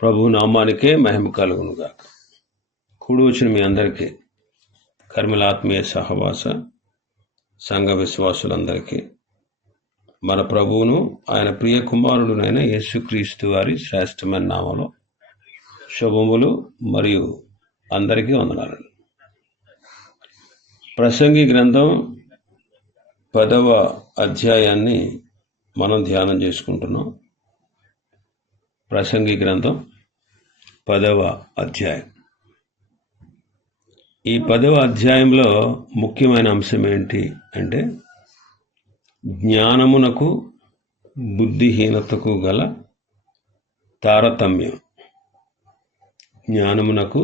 ప్రభు నామానికే మహిమ కలుగునుగాక. కూడి వచ్చిన మీ అందరికీ కర్మలాత్మీయ సహవాస సంఘ విశ్వాసులందరికీ మన ప్రభువును ఆయన ప్రియ కుమారుడునైన యేసుక్రీస్తు వారి శ్రేష్టమైన నామలో శుభములు మరియు అందరికీ వందనాలు. ప్రసంగి గ్రంథం 10వ అధ్యాయాన్ని మనం ధ్యానం చేసుకుంటున్నాం. ప్రసంగి గ్రంథం 10వ అధ్యాయం. ఈ 10వ అధ్యాయంలో ముఖ్యమైన అంశం ఏంటి అంటే జ్ఞానమునకు బుద్ధిహీనతకు గల తారతమ్యం. జ్ఞానమునకు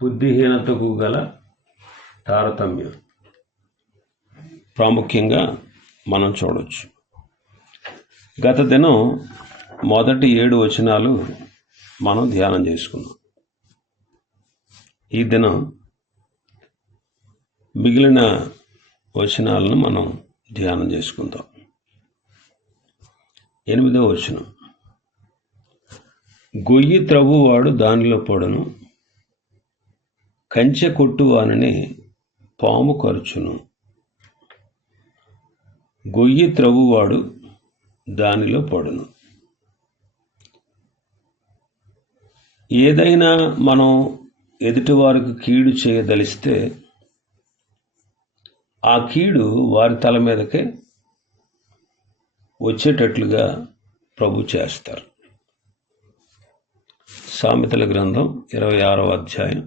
బుద్ధిహీనతకు గల తారతమ్యం ప్రాముఖ్యంగా మనం చూడవచ్చు. గత దినం మొదటి 7 వచనాలు మనం ధ్యానం చేసుకున్నాం. ఈ దినం మిగిలిన వచనాలను మనం ధ్యానం చేసుకుందాం. 8వ వచనం, గొయ్యి త్రవ్వువాడు దానిలో పడును, కంచె కొట్టువానిని పాము కరుచును. గొయ్యి త్రవ్వువాడు దానిలో పడును. ఏదైనా మనం ఎదుటివారికి కీడు చేయదలిస్తే ఆ కీడు వారి తల మీదకే వచ్చేటట్లుగా ప్రభు చేస్తారు. సామెతల గ్రంథం 26వ అధ్యాయం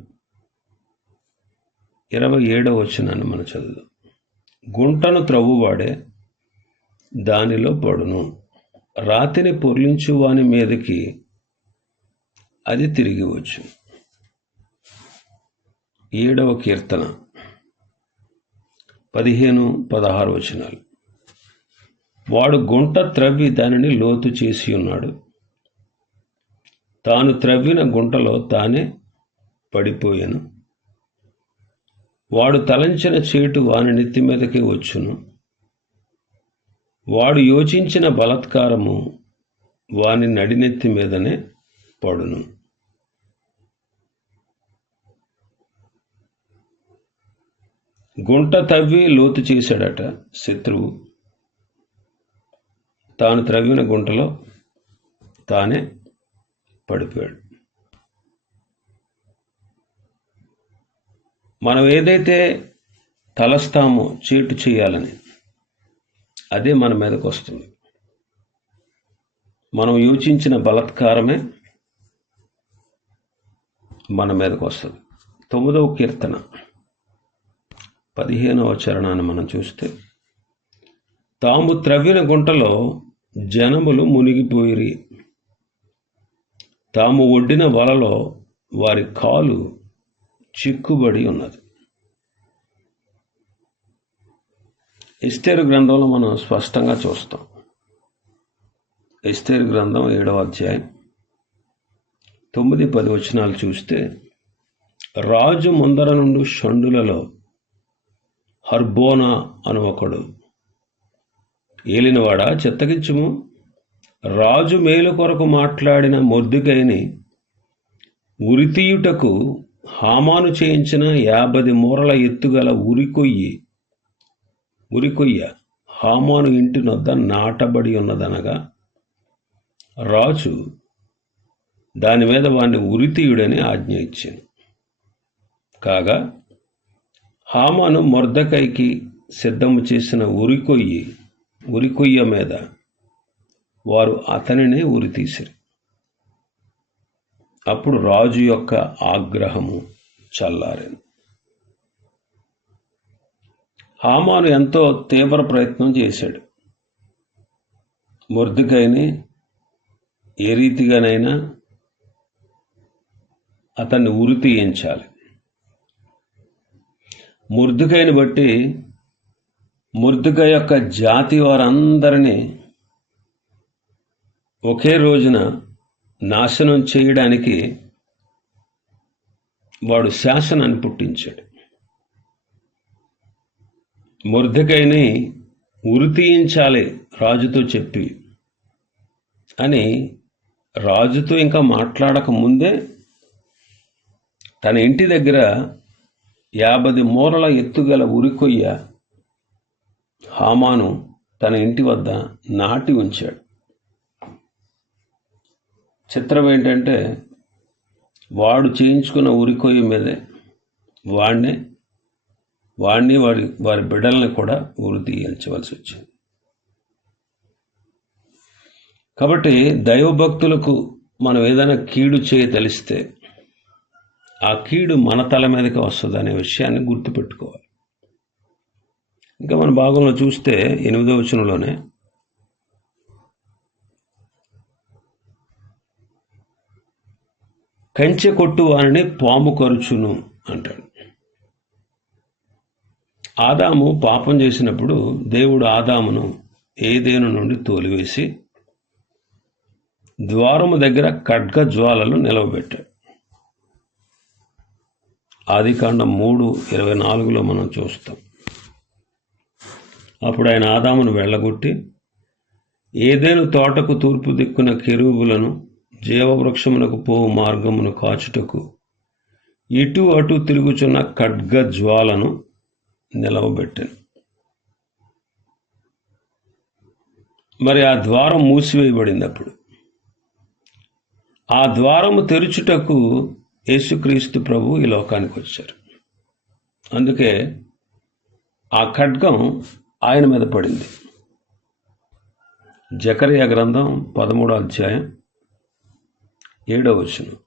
27వ వచనాన్ని మనం చదువుదాం. గుంటను త్రవ్వువాడే దానిలో పడును, రాతిని పొర్లించు వాని మీదకి అది తిరిగి వచ్చు. 7వ కీర్తన 15-16 వచనాలు. వాడు గుంట త్రవ్వి దానిని లోతు చేసి ఉన్నాడు, తాను త్రవ్విన గుంటలో తానే పడిపోయాను. వాడు తలంచిన చేటు వాని నెత్తి మీదకి వచ్చును, వాడు యోచించిన బలాత్కారము వాని నడినెత్తి మీదనే పడును. గుంట తవ్వి లోతు చేశాడట శత్రువు, తాను త్రవ్విన గుంటలో తానే పడిపోయాడు. మనం ఏదైతే తలస్తామో చేటు చేయాలని, అదే మన మీదకు వస్తుంది. మనం యోచించిన బలాత్కారమే మన మీదకు వస్తుంది. 9వ కీర్తన 15వ చరణాన్ని మనం చూస్తే, తాము త్రవ్విన గుంటలో జనములు మునిగిపోయిరి, తాము ఒడ్డిన వలలో వారి కాలు చిక్కుబడి ఉన్నది. ఎస్తేరు గ్రంథంలో మనం స్పష్టంగా చూస్తాం. ఎస్తేరు గ్రంథం 7వ అధ్యాయం 9-10 వచనాలు చూస్తే, రాజు ముందర నుండి షండులలో హర్బోనా అను ఒకడు, ఏలినవాడా చిత్తగించుము, రాజు మేలు కొరకు మాట్లాడిన మొర్దెకైని ఉరితీయుటకు హామాను చేయించిన 50 మూరల ఎత్తుగల ఉరికొయ్య హామాను ఇంటి నొద్ద నాటబడి ఉన్నదనగా, రాజు దాని మీద వాడిని ఉరితీయుడని ఆజ్ఞ ఇచ్చాను. కాగా హామాను మొర్దెకైకి సిద్ధము చేసిన ఉరికొయ్య మీద వారు అతనినే ఉరితీసిరి. అప్పుడు రాజు యొక్క ఆగ్రహము చల్లారెను. హామాను ఎంతో తీవ్ర ప్రయత్నం చేశాడు. మొర్దెకైని ఏ రీతిగానైనా అతన్ని ఉరి తీయించాలి. మొర్దెకైని బట్టి మొర్దెకై యొక్క జాతి వారందరినీ ఒకే రోజున నాశనం చేయడానికి వాడు శాసనాన్ని పుట్టించాడు. మొర్దెకైని ఉరి తీయించాలి రాజుతో చెప్పి అని రాజుతో ఇంకా మాట్లాడక ముందే తన ఇంటి దగ్గర 50 మూరల ఎత్తుగల ఉరికొయ్య హామాను తన ఇంటి వద్ద నాటి ఉంచాడు. చిత్రం ఏంటంటే, వాడు చేయించుకున్న ఉరికొయ్య మీదే వాడిని వారి బిడ్డల్ని కూడా ఉరి తీయించవలసి వచ్చింది. కాబట్టి దైవభక్తులకు మనం ఏదైనా కీడు చేయదలిస్తే ఆ కీడు మన తల మీదకి వస్తుంది అనే విషయాన్ని గుర్తుపెట్టుకోవాలి. ఇంకా మన భాగంలో చూస్తే 8వ వచనంలోనే కంచె కొట్టు వారిని పాము కరుచును అంటాడు. ఆదాము పాపం చేసినప్పుడు దేవుడు ఆదామును ఏదేను నుండి తోలివేసి ద్వారము దగ్గర ఖడ్గ జ్వాలలు నిలవబెట్టాడు. ఆదికాండం 3:24 మనం చూస్తాం. అప్పుడు ఆయన ఆదామును వెళ్ళగొట్టి ఏదేను తోటకు తూర్పు దిక్కున కెరూబులను జీవవృక్షమునకు పోవు మార్గమును కాచుటకు ఇటు అటు తిరుగుచున్న ఖడ్గ జ్వాలను నిలవబెట్టాను. మరి ఆ ద్వారం మూసివేయబడింది. అప్పుడు ఆ ద్వారము తెరుచుటకు యేసుక్రీస్తు ప్రభు ఈ లోకానికి వచ్చారు. అందుకే ఆ ఖడ్గం ఆయన మీద పడింది. జకర్యా గ్రంథం 13వ అధ్యాయం 7వ వచనం.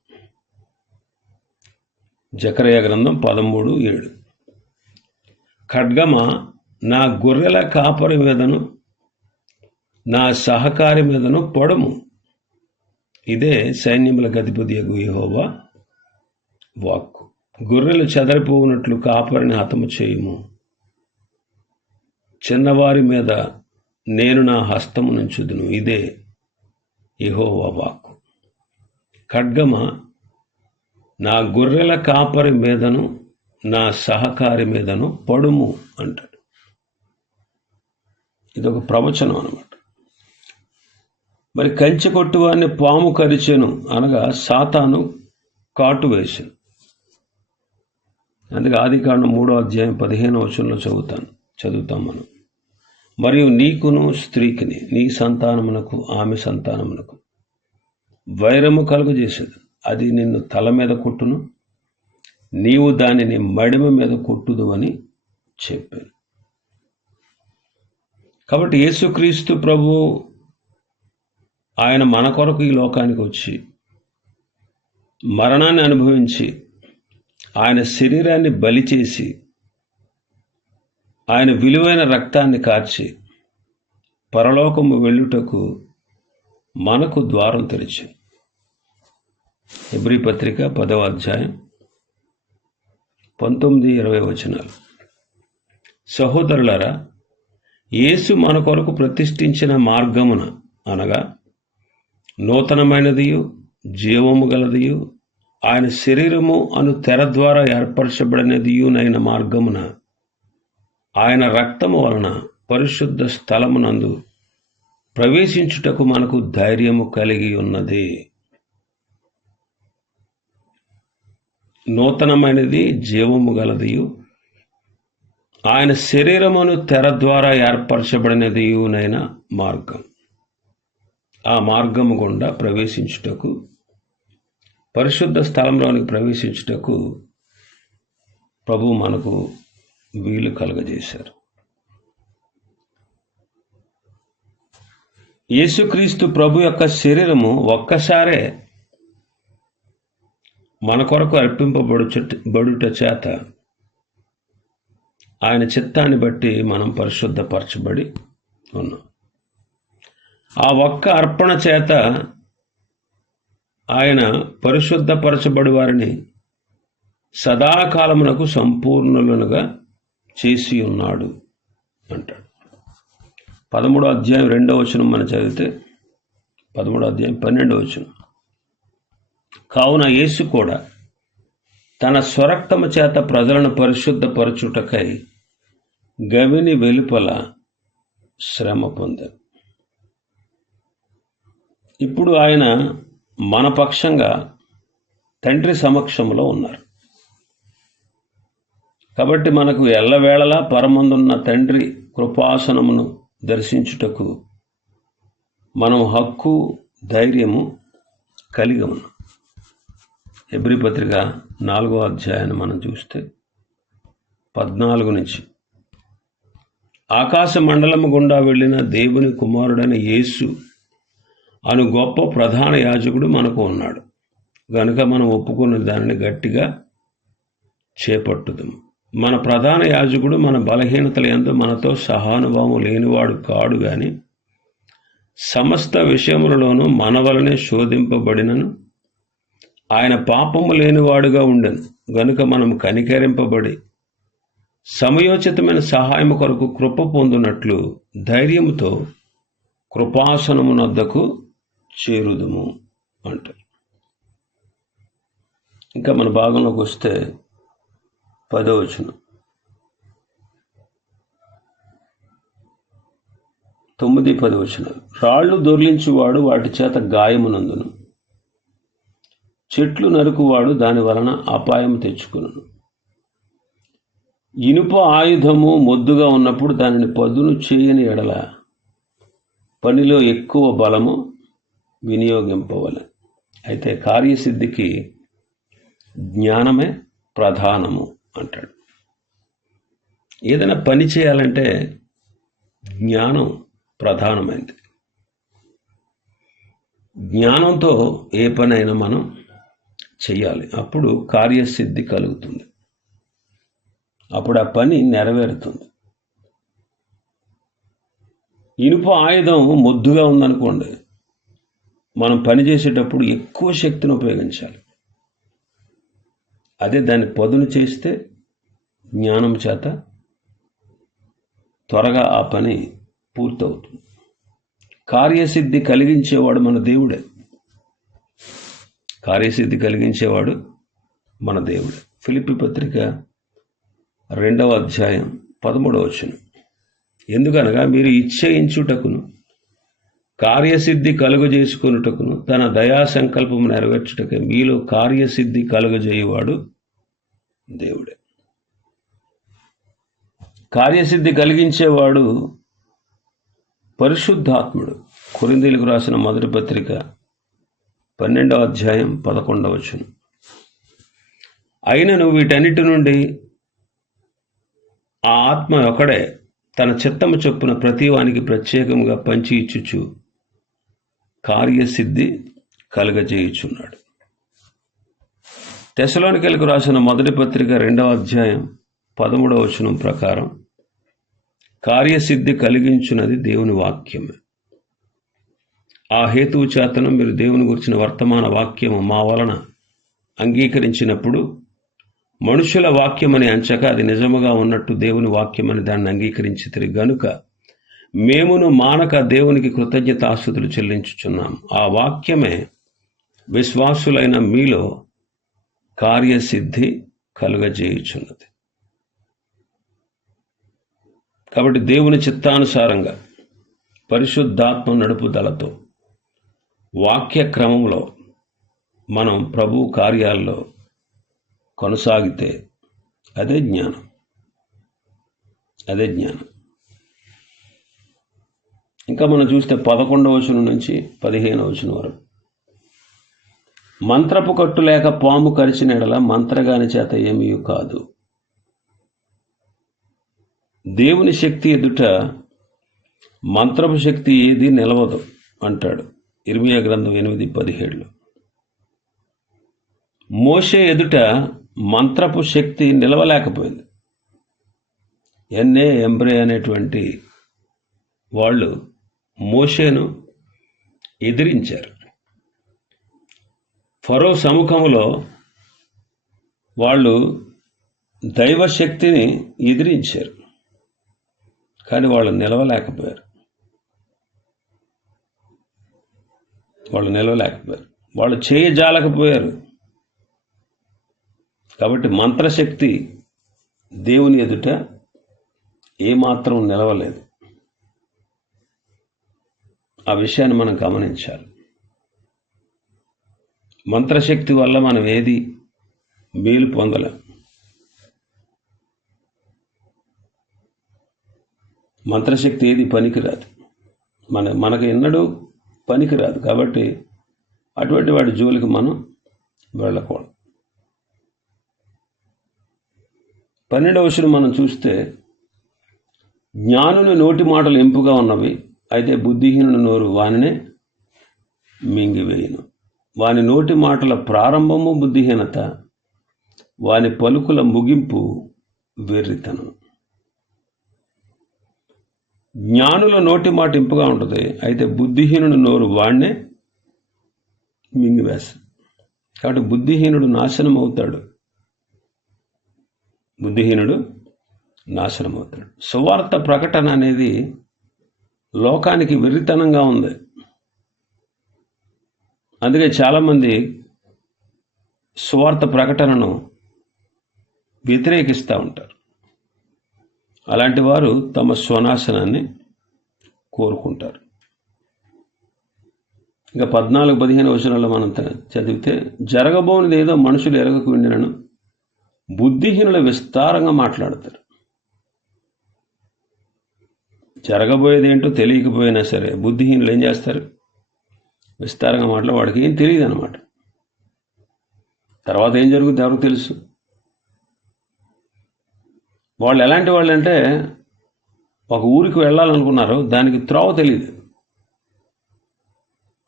జకర్యా గ్రంథం 13:7. ఖడ్గమా నా గొర్రెల కాపరి మీదను నా సహకారి మీదను పొడము. ఇదే సైన్యముల అధిపతియగు యెహోవా వాక్కు. గొర్రెలు చెదరిపోవునట్లు కాపరిని హతము చేయుము. చిన్నవారి మీద నేను నా హస్తము నుంచుదును. ఇదే యెహోవా వాక్కు. ఖడ్గమా నా గొర్రెల కాపరి మీదను నా సహకారి మీదను పడుము అంటాడు. ఇదొక ప్రవచనం అన్నమాట. మరి కంచె కొట్టువాడిని పాము కరిచెను అనగా సాతాను కాటు వేసెను. అందుకే ఆదికాండం 3వ అధ్యాయం 15వ వచనంలో చదువుతాం మనం. మరియు నీకును స్త్రీకిని నీ సంతానమునకు ఆమె సంతానమునకు వైరము కలుగజేసేది. అది నిన్ను తల మీద కొట్టును, నీవు దానిని మడిమ మీద కొట్టుదు అని చెప్పాను. కాబట్టి యేసుక్రీస్తు ప్రభు ఆయన మన కొరకు ఈ లోకానికి వచ్చి మరణాన్ని అనుభవించి ఆయన శరీరాన్ని బలి చేసి ఆయన విలువైన రక్తాన్ని కార్చి పరలోకము వెళ్ళుటకు మనకు ద్వారం తెరిచింది. హెబ్రీ పత్రిక 10వ అధ్యాయం 19-20 వచనాలు. సహోదరులారా, యేసు మన కొరకు ప్రతిష్ఠించిన మార్గమున అనగా నూతనమైనదియు జీవము గలదియు ఆయన శరీరము అను తెర ద్వారా ఏర్పరచబడినదియునైన మార్గమున ఆయన రక్తము వలన పరిశుద్ధ స్థలమునందు ప్రవేశించుటకు మనకు ధైర్యము కలిగి ఉన్నది. నూతనమైనది జీవము గలదియు ఆయన శరీరమును తెర ద్వారా ఏర్పరచబడినదియునైన మార్గం. ఆ మార్గము గుండా ప్రవేశించుటకు, పరిశుద్ధ స్థలంలోనికి ప్రవేశించుటకు ప్రభు మనకు వీలు కలుగజేశారు. యేసుక్రీస్తు ప్రభు యొక్క శరీరము ఒక్కసారే మన కొరకు అర్పింపబడుట చేత ఆయన చిత్తాన్ని బట్టి మనం పరిశుద్ధపరచబడి ఉన్నాం. ఆ ఒక్క అర్పణ చేత ఆయన పరిశుద్ధపరచబడి వారిని సదాకాలమునకు సంపూర్ణులుగా చేసి ఉన్నాడు అంటాడు. 13వ అధ్యాయం 2వ వచనం మనం చదివితే 13వ అధ్యాయం 12వ వచనం. కావున యేసు కూడా తన స్వరక్తము చేత ప్రజలను పరిశుద్ధపరచుటకై గవిని వెలుపల శ్రమ పొందారు. ఇప్పుడు ఆయన మన పక్షంగా తండ్రి సమక్షంలో ఉన్నారు. కాబట్టి మనకు ఎల్లవేళలా పరమందున్న తండ్రి కృపాసనమును దర్శించుటకు మనం హక్కు, ధైర్యము కలిగి ఉన్నాం. హెబ్రీ పత్రిక 4వ అధ్యాయాన్ని మనం చూస్తే 14 నుంచి, ఆకాశ మండలము గుండా వెళ్ళిన దేవుని కుమారుడైన యేసు అను గొప్ప ప్రధాన యాజకుడు మనకు ఉన్నాడు గనుక మనం ఒప్పుకున్న దానిని గట్టిగా చేపట్టుదాము. మన ప్రధాన యాజకుడు మన బలహీనతల యందు మనతో సహానుభావం లేనివాడు కాడు గాని సమస్త విషయములలోనూ మన వలనే శోధింపబడినను ఆయన పాపము లేనివాడుగా ఉండెను గనుక మనం కనికరింపబడి సమయోచితమైన సహాయం కొరకు కృప పొందునట్లు ధైర్యముతో కృపాసనమునొద్దకు చేరుదుము అంటారు. ఇంకా మన భాగంలోకి వస్తే 10వ వచనం, 9, 10 వచనాలు. రాళ్ళు దొర్లించువాడు వాటి చేత గాయమునందును, చెట్లు నరుకువాడు దాని వలన అపాయం తెచ్చుకును. ఇనుప ఆయుధము మొద్దుగా ఉన్నప్పుడు దానిని పదును చేయని ఎడల పనిలో ఎక్కువ బలము వినియోగింపవలె. అయితే కార్యసిద్ధికి జ్ఞానమే ప్రధానము అంటాడు. ఏదైనా పని చేయాలంటే జ్ఞానం ప్రధానమైనది. జ్ఞానంతో ఏ పనైనా మనం చెయ్యాలి. అప్పుడు కార్యసిద్ధి కలుగుతుంది. అప్పుడు ఆ పని నెరవేరుతుంది. ఇనుప ఆయుధం మొద్దుగా ఉందనుకోండి, మనం పని చేసేటప్పుడు ఎక్కువ శక్తిని ఉపయోగించాలి. అదే దాన్ని పదును చేస్తే జ్ఞానం చేత త్వరగా ఆ పని పూర్తవుతుంది. కార్యసిద్ధి కలిగించేవాడు మన దేవుడే. కార్యసిద్ధి కలిగించేవాడు మన దేవుడే. ఫిలిప్పీ పత్రిక 2వ అధ్యాయం 13వ వచనం, ఎందుకనగా మీరు ఇచ్ఛయించుటకును కార్యసిద్ధి కలుగజేసుకొనుటకును తన దయా సంకల్పము నెరవేర్చుటకే మీలో కార్యసిద్ధి కలుగజేయువాడు దేవుడే. కార్యసిద్ధి కలిగించేవాడు పరిశుద్ధాత్ముడు. కొరింథీయులకు రాసిన మొదటి పత్రిక 12వ అధ్యాయం 11వ వచనం, అయినను వీటన్నిటి నుండి ఆ ఆత్మ ఒకడే తన చిత్తము చొప్పున ప్రతివానికి ప్రత్యేకముగా పంచి ఇచ్చుచు కార్యసిద్ధి కలుగజేయుచున్నాడు. తెస్సలోనికీయులకు రాసిన మొదటి పత్రిక 2వ అధ్యాయం 13వ వచనం ప్రకారం కార్యసిద్ధి కలిగించున్నది దేవుని వాక్యమే. ఆ హేతువు చేతను మీరు దేవుని గురించిన వర్తమాన వాక్యము మా వలన అంగీకరించినప్పుడు మనుషుల వాక్యమని అంచక అది నిజముగా ఉన్నట్టు దేవుని వాక్యమని దాన్ని అంగీకరించితిరి గనుక మేమును మానక దేవునికి కృతజ్ఞతాస్తుతులు చెల్లించుచున్నాం. ఆ వాక్యమే విశ్వాసులైన మీలో కార్యసిద్ధి కలుగజేయుచున్నది. కాబట్టి దేవుని చిత్తానుసారంగా పరిశుద్ధాత్మ నడుపుదలతో వాక్య క్రమంలో మనం ప్రభు కార్యాల్లో కొనసాగితే అదే జ్ఞానం. అదే జ్ఞానం. ఇంకా మనం చూస్తే 11వ వచనం నుంచి 15వ వచనం వరకు, మంత్రపు కట్టు లేక పాము కరిచిన ఎడల మంత్రగాని చేత ఏమీ కాదు. దేవుని శక్తి ఎదుట మంత్రపు శక్తి ఏది నిలవదు అంటాడు ఇర్మియా గ్రంథం 8:17. మోషే ఎదుట మంత్రపు శక్తి నిలవలేకపోయింది. ఎన్నే ఎంబ్రే అనేటువంటి వాళ్ళు మోషేను ఎదిరించారు. ఫరో సముఖంలో వాళ్ళు దైవశక్తిని ఎదిరించారు, కానీ వాళ్ళు నిలవలేకపోయారు. వాళ్ళు చేయజాలకపోయారు. కాబట్టి మంత్రశక్తి దేవుని ఎదుట ఏమాత్రం నిలవలేదు. ఆ విషయాన్ని మనం గమనించాలి. మంత్రశక్తి వల్ల మనం ఏది మేలు పొందలేం. మంత్రశక్తి ఏది పనికిరాదు, మనకు ఎన్నడూ పనికిరాదు. కాబట్టి అటువంటి వాడి జోలికి మనం వెళ్ళకూడదు. 12వ వచనం మనం చూస్తే, జ్ఞానుని నోటి మాటలు ఇంపుగా ఉన్నవి, అయితే బుద్ధిహీనుని నోరు వానినే మింగివేయును. వాని నోటి మాటల ప్రారంభము బుద్ధిహీనత, వాని పలుకుల ముగింపు వెర్రితనం. జ్ఞానుల నోటి మాట ఇంపుగా ఉంటుంది, అయితే బుద్ధిహీనుని నోరు వాడినే మింగివేస్తాడు. కాబట్టి బుద్ధిహీనుడు నాశనం అవుతాడు. సువార్త ప్రకటన అనేది లోకానికి వెర్రితనంగా ఉంది. అందుకే చాలామంది సువార్త ప్రకటనను వ్యతిరేకిస్తూ ఉంటారు. అలాంటి వారు తమ స్వనాశనాన్ని కోరుకుంటారు. ఇంకా 14-15 వచనాల్లో మనం చదివితే, జరగబోనిది ఏదో మనుషులు ఎరగకు ఉండినను బుద్ధిహీనులు విస్తారంగా మాట్లాడతారు. జరగబోయేది ఏంటో తెలియకపోయినా సరే బుద్ధిహీనులు ఏం చేస్తారు? విస్తారంగా మాట్లాడి వాడికి ఏం తెలియదు అనమాట. తర్వాత ఏం జరుగుతుంది ఎవరికి తెలుసు? వాళ్ళు ఎలాంటి వాళ్ళు అంటే, ఒక ఊరికి వెళ్ళాలనుకున్నారు, దానికి త్రోవ తెలియదు.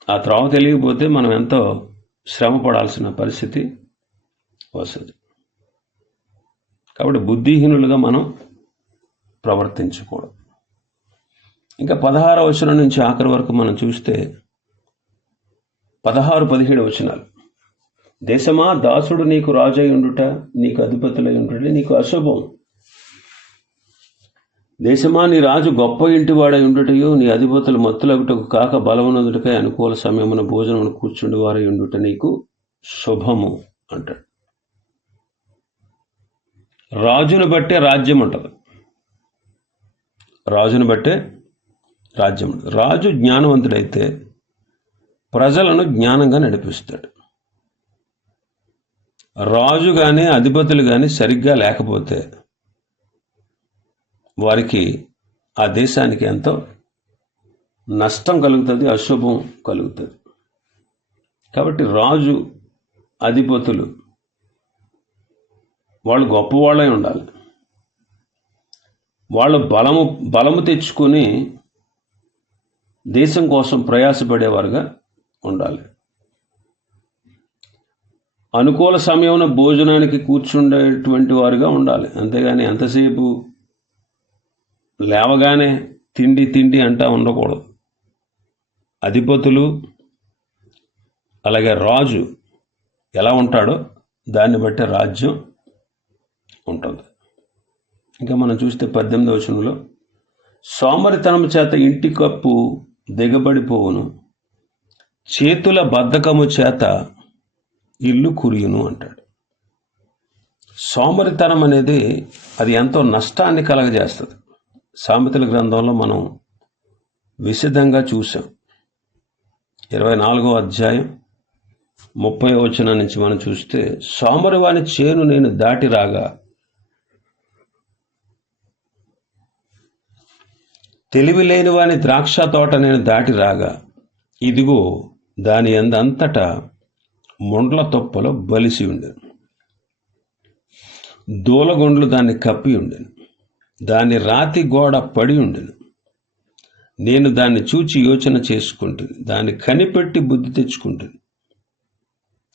ఆ త్రోవ తెలియకపోతే మనం ఎంతో శ్రమ పడాల్సిన పరిస్థితి వస్తుంది. కాబట్టి బుద్ధిహీనులుగా మనం ప్రవర్తించకూడదు. ఇంకా 16వ వచనం నుంచి ఆఖరి వరకు మనం చూస్తే 16-17 వచనాలు. దేశమా, దాసుడు నీకు రాజై ఉండుట, నీకు అధిపతులై ఉండుట నీకు అశుభం. దేశమా, నీ రాజు గొప్ప ఇంటివాడై ఉండుటయు, నీ అధిపతులు మత్తులగుటకు కాక బలమునందుటకై అనుకూల సమయమున భోజనమును కూర్చుండి వారై ఉండుట నీకు శుభము అంటాడు. రాజును బట్టే రాజ్యం ఉంటుంది. రాజు జ్ఞానవంతుడైతే ప్రజలను జ్ఞానంగా నడిపిస్తాడు. రాజు కానీ అధిపతులు కానీ సరిగ్గా లేకపోతే వారికి, ఆ దేశానికి ఎంతో నష్టం కలుగుతుంది, అశుభం కలుగుతుంది. కాబట్టి రాజు, అధిపతులు వాళ్ళు గొప్పవాళ్ళై ఉండాలి. వాళ్ళు బలము తెచ్చుకొని దేశం కోసం ప్రయాసపడేవారుగా ఉండాలి. అనుకూల సమయంలో భోజనానికి కూర్చుండేటువంటి వారుగా ఉండాలి. అంతేగాని ఎంతసేపు లేవగానే తిండి అంటా ఉండకూడదు. అధిపతులు అలాగే రాజు ఎలా ఉంటాడో దాన్ని బట్టి రాజ్యం ఉంటుంది. ఇంకా మనం చూస్తే 18వ వచనంలో, సోమరితనము చేత ఇంటి కప్పు దిగబడిపోవును, చేతుల బద్ధకము చేత ఇల్లు కురియును అంటాడు. సోమరితనం అనేది అది ఎంతో నష్టాన్ని కలగజేస్తుంది. సామెతల గ్రంథంలో మనం విశదంగా చూసాం. 24వ అధ్యాయం 30వ వచనం నుంచి మనం చూస్తే, సోమరివాని చేను నేను దాటి రాగా, తెలివి లేని వాని ద్రాక్ష తోట నేను దాటి రాగా, ఇదిగో దాని అంతటా మొండ్ల తొప్పలో బలిసి ఉండెను, దూలగొండ్లు దాన్ని కప్పి ఉండెను, దాని రాతి గోడ పడి ఉండెను. నేను దాన్ని చూచి యోచన చేసుకుంటుంది, దాన్ని కనిపెట్టి బుద్ధి తెచ్చుకుంటుంది.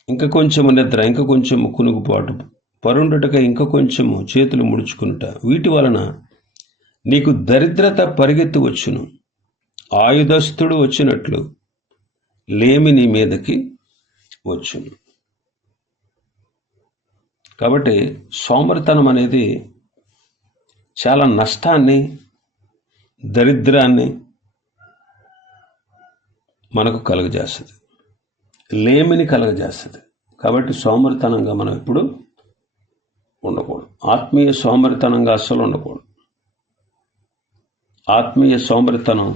ఇంకా కొంచెము నిద్ర, ఇంకా కొంచెము కునుగుపాటు, పరుండుటకై ఇంకా కొంచెము చేతులు ముడుచుకునుట, వీటి వలన నీకు దరిద్రత పరిగెత్తి వచ్చును, ఆయుధస్తుడు వచ్చినట్లు లేమి నీ మీదకి వచ్చును. కాబట్టి సోమరితనం అనేది చాలా నష్టాన్ని, దరిద్రాన్ని మనకు కలుగజేస్తుంది, లేమిని కలుగజేస్తుంది. కాబట్టి సోమరితనంగా మనం ఎప్పుడు ఉండకూడదు. ఆత్మీయ సోమరితనంగా అస్సలు ఉండకూడదు. ఆత్మీయ సోమరితనం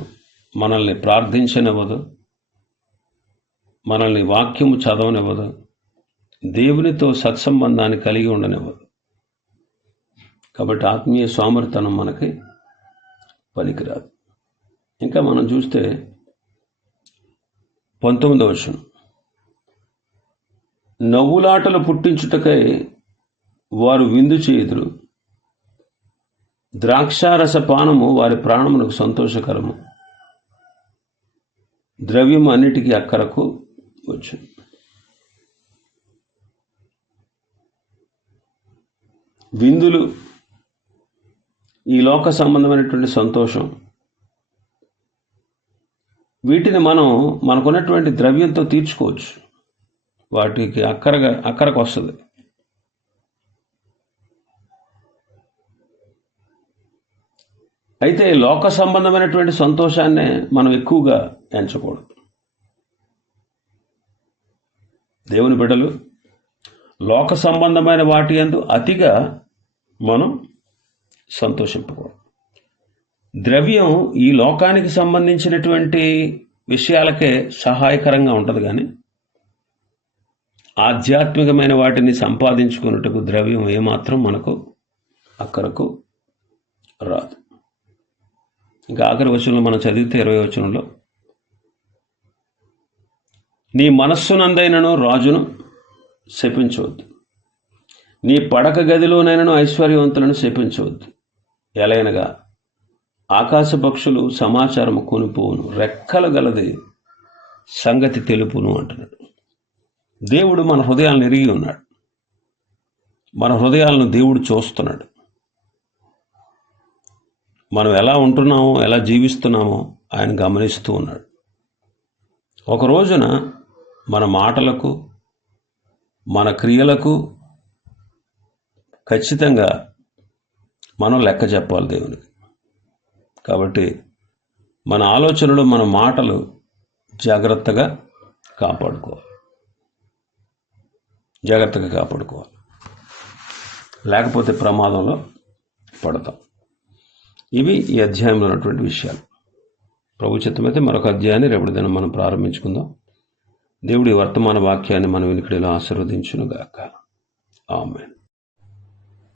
మనల్ని ప్రార్థించనివ్వదు, మనల్ని వాక్యము చదవనివ్వదు, దేవునితో సత్సంబంధాన్ని కలిగి ఉండనివ్వదు. కాబట్టి ఆత్మీయ సోమరితనం మనకి పనికిరాదు. ఇంకా మనం చూస్తే 19వ వచనం, నవ్వులాటలు పుట్టించుటకై వారు విందు చేయుదురు, ద్రాక్షారస పానము వారి ప్రాణమునకు సంతోషకరము, ద్రవ్యము అన్నిటికీ అక్కరకు వచ్చు. విందులు, ఈ లోక సంబంధమైనటువంటి సంతోషం, వీటిని మనం మనకున్నటువంటి ద్రవ్యంతో తీర్చుకోవచ్చు. వాటికి అక్కరకు వస్తుంది. అయితే లోక సంబంధమైనటువంటి సంతోషాన్నే మనం ఎక్కువగా ఎంచకూడదు. దేవుని బిడ్డలు, లోక సంబంధమైన వాటి యందు అతిగా మనం సంతోషింపకూడదు. ద్రవ్యం ఈ లోకానికి సంబంధించినటువంటి విషయాలకే సహాయకరంగా ఉంటుంది, కానీ ఆధ్యాత్మికమైన వాటిని సంపాదించుకున్నట్టుకు ద్రవ్యం ఏమాత్రం మనకు అక్కరకు రాదు. ఇంకా ఆఖరి వచనంలో మనం చదివితే 20వ వచనంలో, నీ మనస్సునందైనను రాజును శపించవద్దు, నీ పడక గదిలోనైనను ఐశ్వర్యవంతులను శపించవద్దు, ఎలయనగా ఆకాశ పక్షులు సమాచారము కొనిపోవును, రెక్కల గలది సంగతి తెలుపును అంటున్నాడు. దేవుడు మన హృదయాలను ఎరిగి ఉన్నాడు. మన హృదయాలను దేవుడు చూస్తున్నాడు. మనం ఎలా ఉంటున్నామో, ఎలా జీవిస్తున్నామో ఆయన గమనిస్తూ ఉన్నాడు. ఒక రోజున మన మాటలకు, మన క్రియలకు ఖచ్చితంగా మనం లెక్క చెప్పాలి దేవునికి. కాబట్టి మన ఆలోచనలు, మన మాటలు జాగ్రత్తగా కాపాడుకోవాలి. లేకపోతే ప్రమాదంలో పడతాం. ఇవి ఈ అధ్యాయంలో ఉన్నటువంటి విషయాలు. ప్రభు చిత్తమైతే మరొక అధ్యాయాన్ని రేపటి దినం మనం ప్రారంభించుకుందాం. దేవుడి వర్తమాన వాక్యాన్ని మన వినికిడిలో ఆశీర్వదించునుగాక. ఆమేన్.